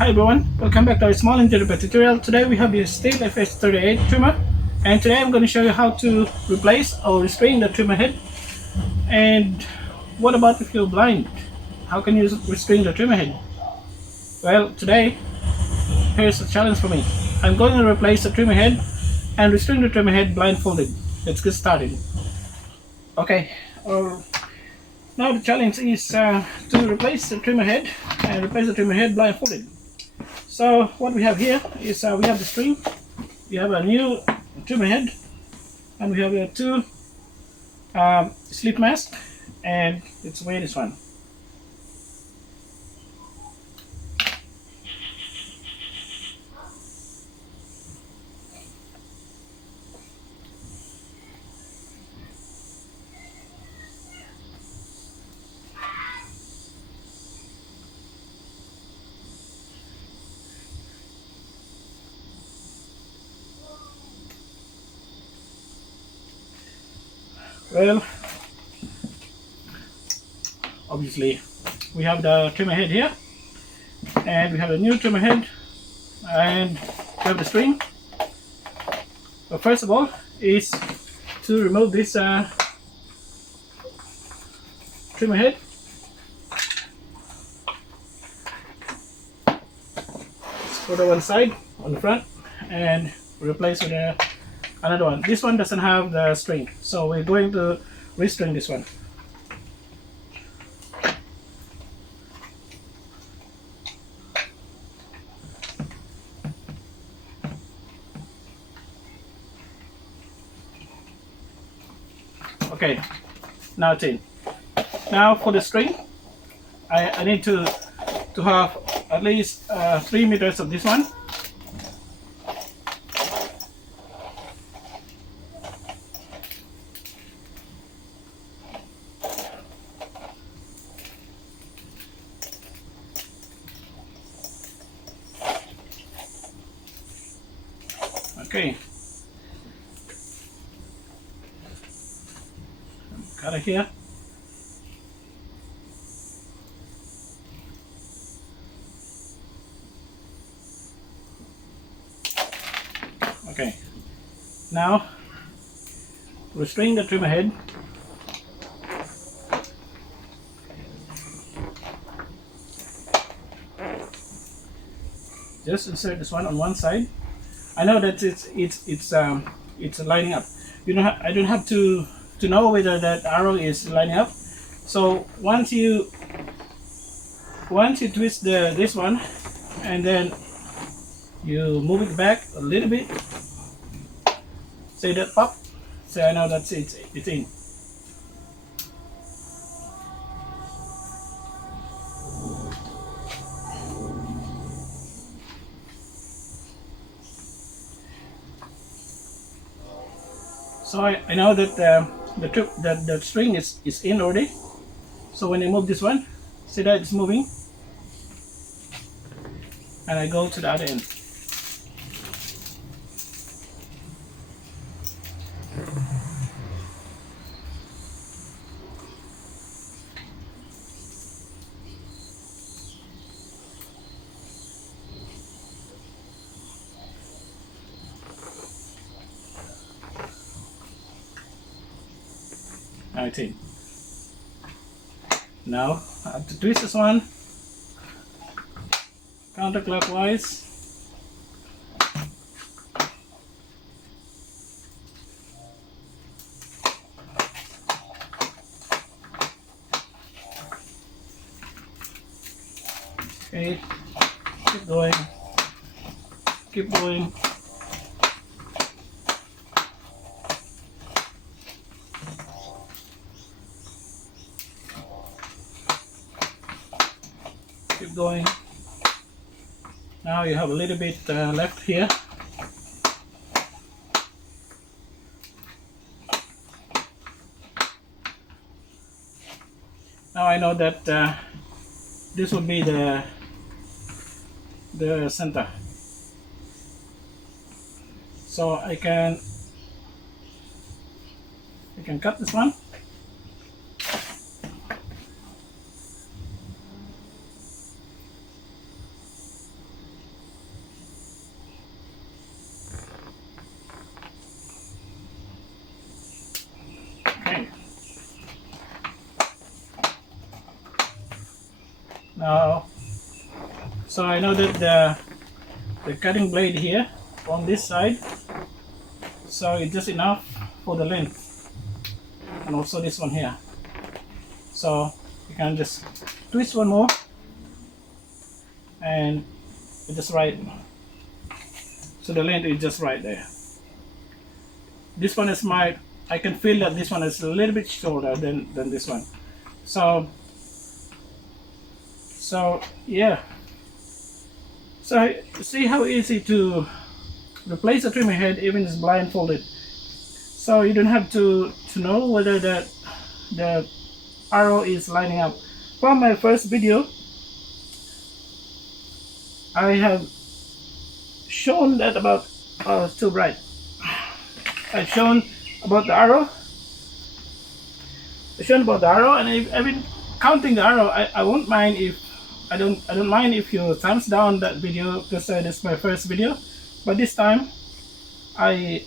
Hi everyone, welcome back to our small and repair tutorial. Today we have the Stihl FS38 trimmer, and today I'm going to show you how to replace or restrain the trimmer head. And what about if you're blind? How can you restrain the trimmer head? Well, today here's a challenge for me. I'm going to replace the trimmer head and restrain the trimmer head blindfolded. Let's get started. Okay, now the challenge is to replace the trimmer head and replace the trimmer head blindfolded. So what we have here is we have the string, we have a new trimmer head, and we have two slip masks, and let's weigh this one. Well, obviously we have the trimmer head here, and we have a new trimmer head, and we have the string. But first of all is to remove this trimmer head. Let's put it one side on the front and replace with another one. This one doesn't have the string, so we're going to restring this one. Okay, now it's in. Now for the string, I need to have at least 3 meters of this one. Okay, cut it here. Okay, now restrain the trimmer head. Just insert this one on one side. I know that it's lining up. I don't have to know whether that arrow is lining up. So once you twist this one, and then you move it back a little bit, say that pop, so I know that's it's in. So I know that the string is in already. So when I move this one, see that it's moving, and I go to the other end. Now it's in. Now I have to twist this one counterclockwise. Okay, keep going, keep going. Keep going. Now you have a little bit left here. Now I know that this will be the center, so I can cut this one. Now, so I know that the cutting blade here on this side, so it's just enough for the length, and also this one here. So you can just twist one more, and it's just right. So the length is just right there. This one is I can feel that this one is a little bit shorter than this one. So yeah. So see how easy to replace a trimmer head even it's blindfolded. So you don't have to know whether the arrow is lining up. From my first video, I have shown that about it's too bright. I've shown about the arrow. I've shown about the arrow, and I've been counting the arrow. I won't mind if I don't mind if you thumbs down that video, because this is my first video. But this time, I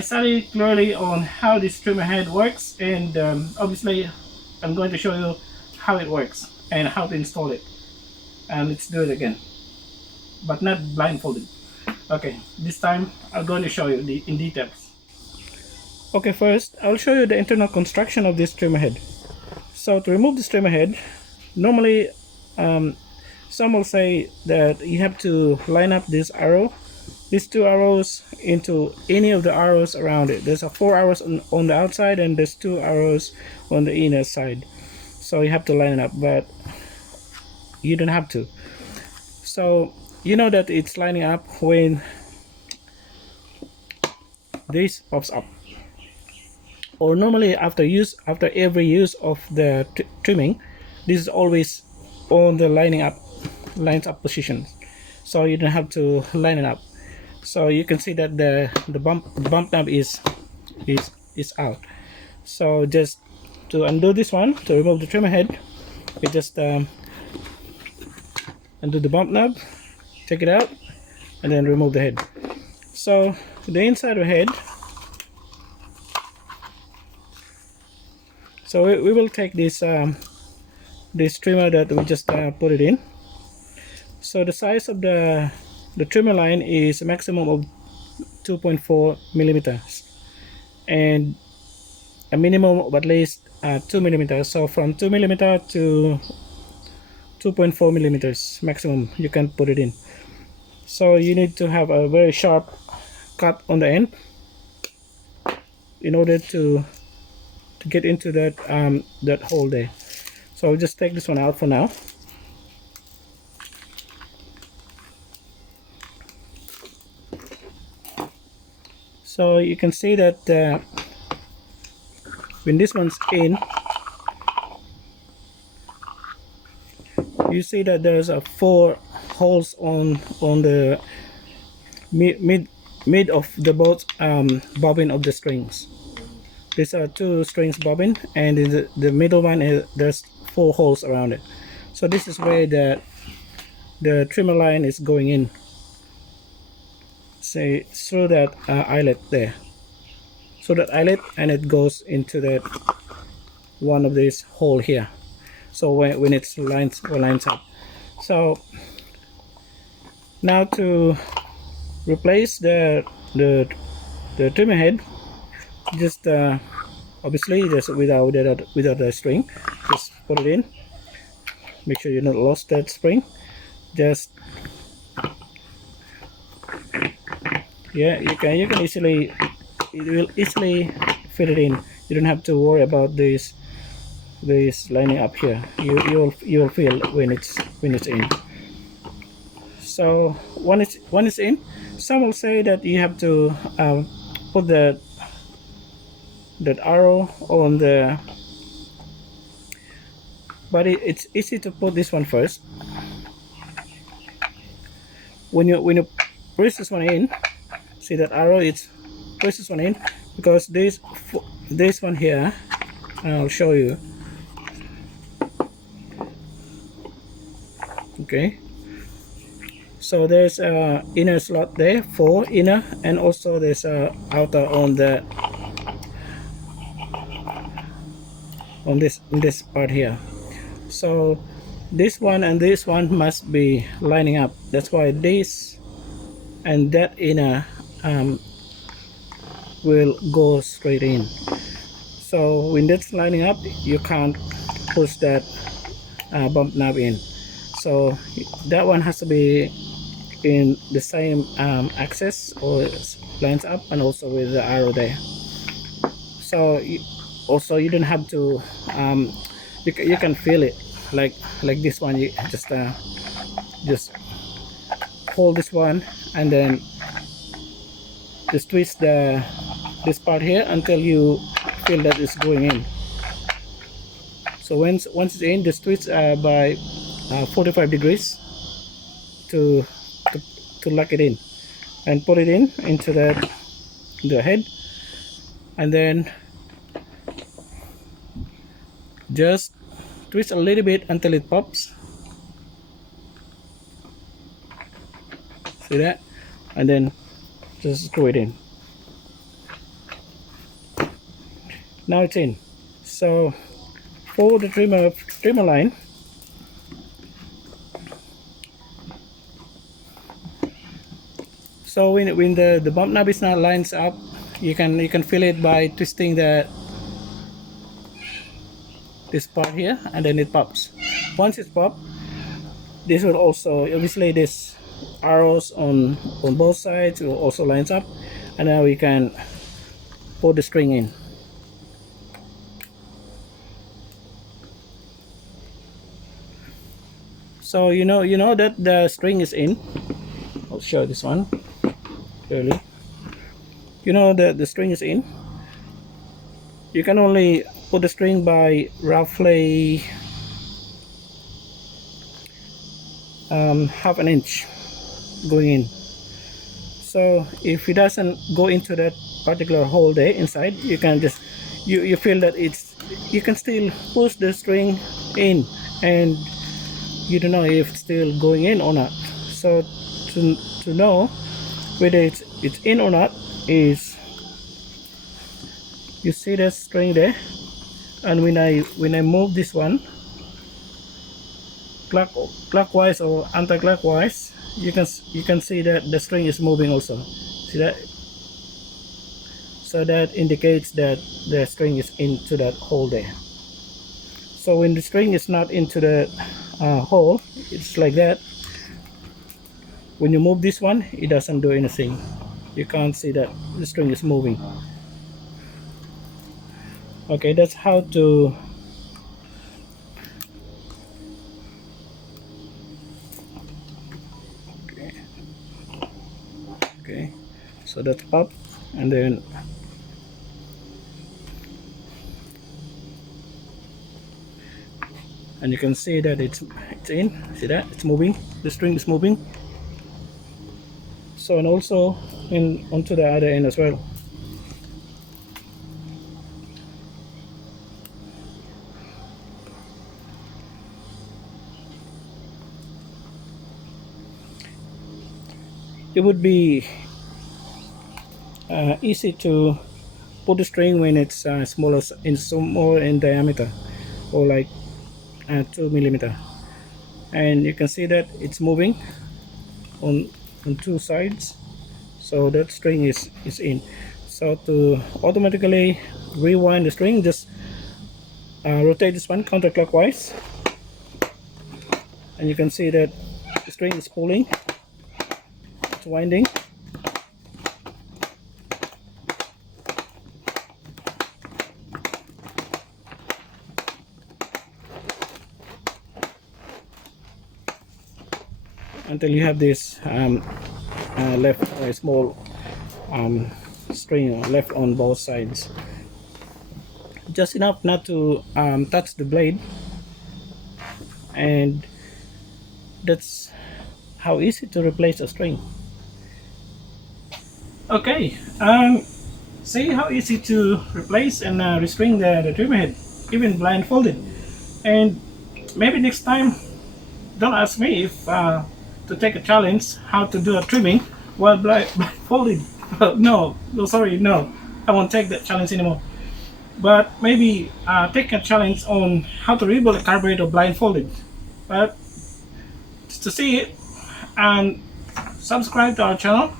studied clearly on how this trimmer head works, and obviously I'm going to show you how it works and how to install it. And let's do it again, but not blindfolded. Okay, this time I'm going to show you in details. Okay, first I'll show you the internal construction of this trimmer head. So to remove this trimmer head, normally some will say that you have to line up this arrow, these two arrows, into any of the arrows around it. There's 4 arrows on the outside, and there's 2 arrows on the inner side. So you have to line it up, but you don't have to. So you know that it's lining up when this pops up, or normally after every use of the trimming, this is always on the lines up position. So you don't have to line it up. So you can see that the bump knob is out. So just to undo this one, to remove the trimmer head, we just undo the bump knob, take it out, and then remove the head. So the inside of the head, so we will take this this trimmer that we just put it in. So the size of the trimmer line is a maximum of 2.4 millimeters, and a minimum of at least 2 millimeters. So from 2 millimeter to 2.4 millimeters maximum you can put it in. So you need to have a very sharp cut on the end in order to get into that that hole there. So I'll just take this one out for now. So you can see that when this one's in, you see that there's 4 holes on the mid of the both bobbin of the strings. These are 2 strings bobbin, and in the middle one there's 4 holes around it. So this is where the trimmer line is going in, say through that eyelet there. So that eyelet, and it goes into that one of these hole here. So when it lines up. So now to replace the trimmer head, just obviously just without the string, just put it in. Make sure you not lost that spring. Just yeah, you can easily, it will easily fit it in. You don't have to worry about this lining up here. You'll feel when it's in. So when it's in, some will say that you have to put that arrow on the, but it's easy to put this one first. When you press this one in, see that arrow, it's press this one in, because this one here, and I'll show you. Okay, so there's a inner slot there for inner, and also there's a outer on this part here. So this one and this one must be lining up. That's why this and that inner will go straight in. So when that's lining up, you can't push that bump knob in. So that one has to be in the same axis, or lines up, and also with the arrow there. So also you don't have to you can feel it like this one. You just hold this one and then just twist this part here until you feel that it's going in. So once it's in, just twist by 45 degrees to, to lock it in, and put it into the head, and then just twist a little bit until it pops. See that? And then just screw it in. Now it's in. So for the trimmer line, so when the bump knob is not lines up, you can feel it by twisting this part here, and then it pops. Once it's popped, this will also, obviously this arrows on both sides will also lines up, and now we can put the string in. So you know that the string is in. I'll show this one clearly. You know that the string is in. You can only put the string by roughly half an inch going in. So if it doesn't go into that particular hole there inside, you can just you feel that you can still push the string in, and you don't know if it's still going in or not. So to know whether it's in or not is, you see that string there, and when I move this one clockwise or anti-clockwise, you can see that the string is moving also. See that? So that indicates that the string is into that hole there. So when the string is not into the hole, it's like that. When you move this one, it doesn't do anything. You can't see that the string is moving. Okay, that's how to okay, so that's up, and then and you can see that it's in. See that it's moving, the string is moving. So, and also onto the other end as well. It would be easy to put the string when it's smaller in diameter, or like 2 millimeter, and you can see that it's moving on two sides. So that string is in. So to automatically rewind the string, just rotate this one counterclockwise, and you can see that the string is pulling, it's winding. Until you have this left small string left on both sides, just enough not to touch the blade, and that's how easy to replace a string. Okay, see how easy to replace and restring the trimmer head, even blindfolded. And maybe next time, don't ask me if to take a challenge how to do a trimming while blindfolded. No, sorry, no, I won't take that challenge anymore. but maybe take a challenge on how to rebuild a carburetor blindfolded. But just to see it, and subscribe to our channel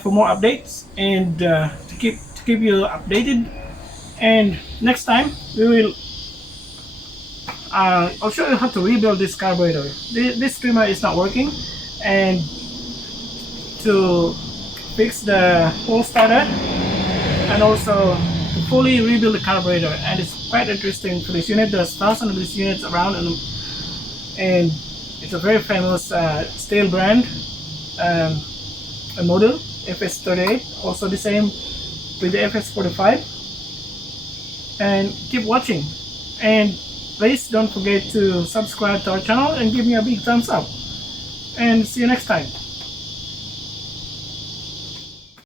for more updates, and to keep you updated. And next time we will I'll show you how to rebuild this carburetor. This trimmer is not working, and to fix the whole starter and also to fully rebuild the carburetor. And it's quite interesting for this unit. There's thousands of these units around, and it's a very famous Stihl brand a model, FS38, also the same with the FS45. And keep watching, and please don't forget to subscribe to our channel and give me a big thumbs up, and see you next time.